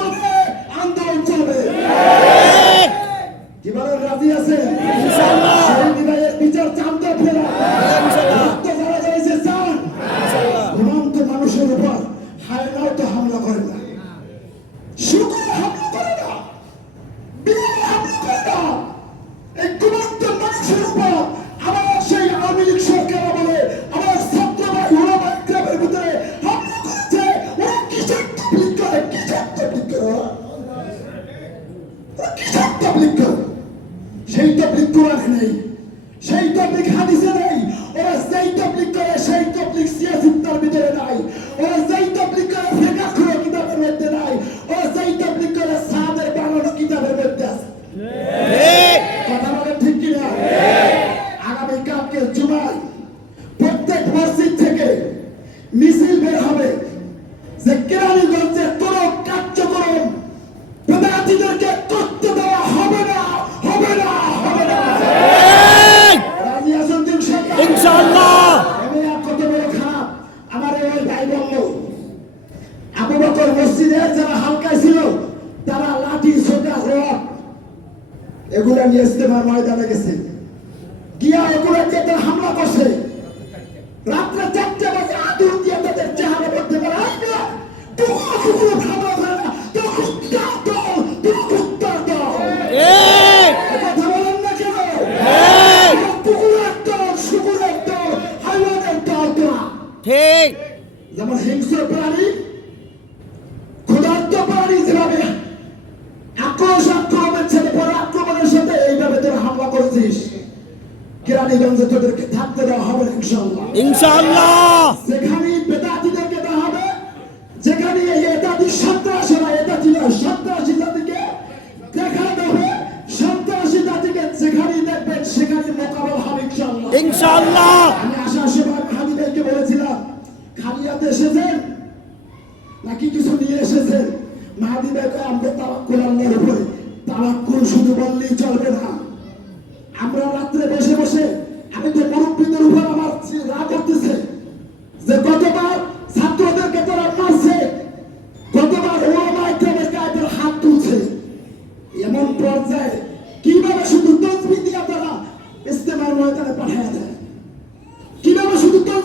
Thank you. তখন মসজিদে যারা হালকা ছিল তারা লাঠি সোটা রক এগুলা নিয়ে ইস্তেমার ময়দানে গেছে। গিয়া এগুলা দিয়ে তারা হামলা করছে। রাত্রে চারটে বাজে আদুর দিয়ে তাদের চেহারা করতে ঠিক। যেমন হিংস্র প্রাণী কেরানীগঞ্জে তোদেরকে থাকতে দেওয়া হবে ইনশাআল্লাহ। ইনশাআল্লাহ। যেখানে বেদাতিদেরকে দেওয়া হবে যেখানে এই এতাদি সন্ত্রাসীরা এতাদিরা সন্ত্রাসী জাতিকে দেখানো হবে সন্ত্রাসী জাতিকে যেখানে দেখবেন সেখানে মোকাবেলা হবে ইনশাআল্লাহ। ইনশাআল্লাহ। আমি আশা সবাই খালিদেরকে বলেছিলাম খালিয়াতে এসেছেন? নাকি কিছু নিয়ে এসেছেন? মাহাদি দেখো আমরা তাবাক্কুল আল্লাহর উপরে তাবাক্কুল শুধু বললেই চলবে না। আমরা রাত্রে বসে বসে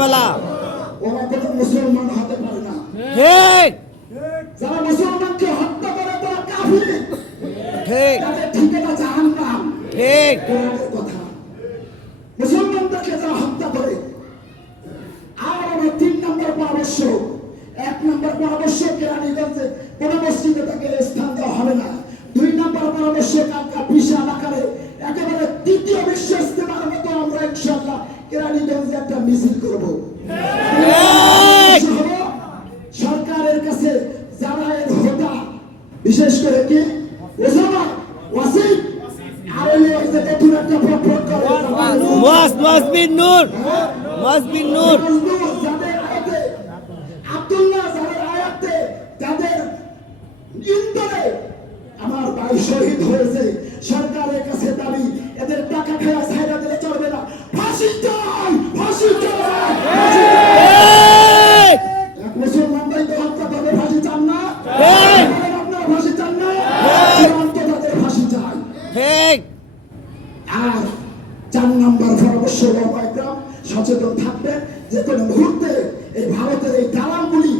মোকাবেলা ওরা কোনো মুসলমান হতে পারে না ঠিক। যারা মুসলমানকে হত্যা করে তারা কাফির ঠিক। তাদের ঠিকানা পরামর্শ দুই নম্বর পরামর্শ কাকা বিশ কেরানীগঞ্জে একটা মিছিল করব। সরকারের কাছে যারা এর হোতা বিশেষ করে কি? ওসামা ওয়াসিম আর ওই যে নতুন একটা ফটফট করে। মাস মাস বিন নূর মাস বিন নূর। মজদুর যাদের আয়াতে আব্দুল্লাহ যাদের আয়াতে যাদের ইন্ধনে আমার ভাই শহীদ হয়েছে সরকারের কাছে দাবি এদের টাকা খেয়া মুহূর্তে এই ভারতের এই দালালগুলি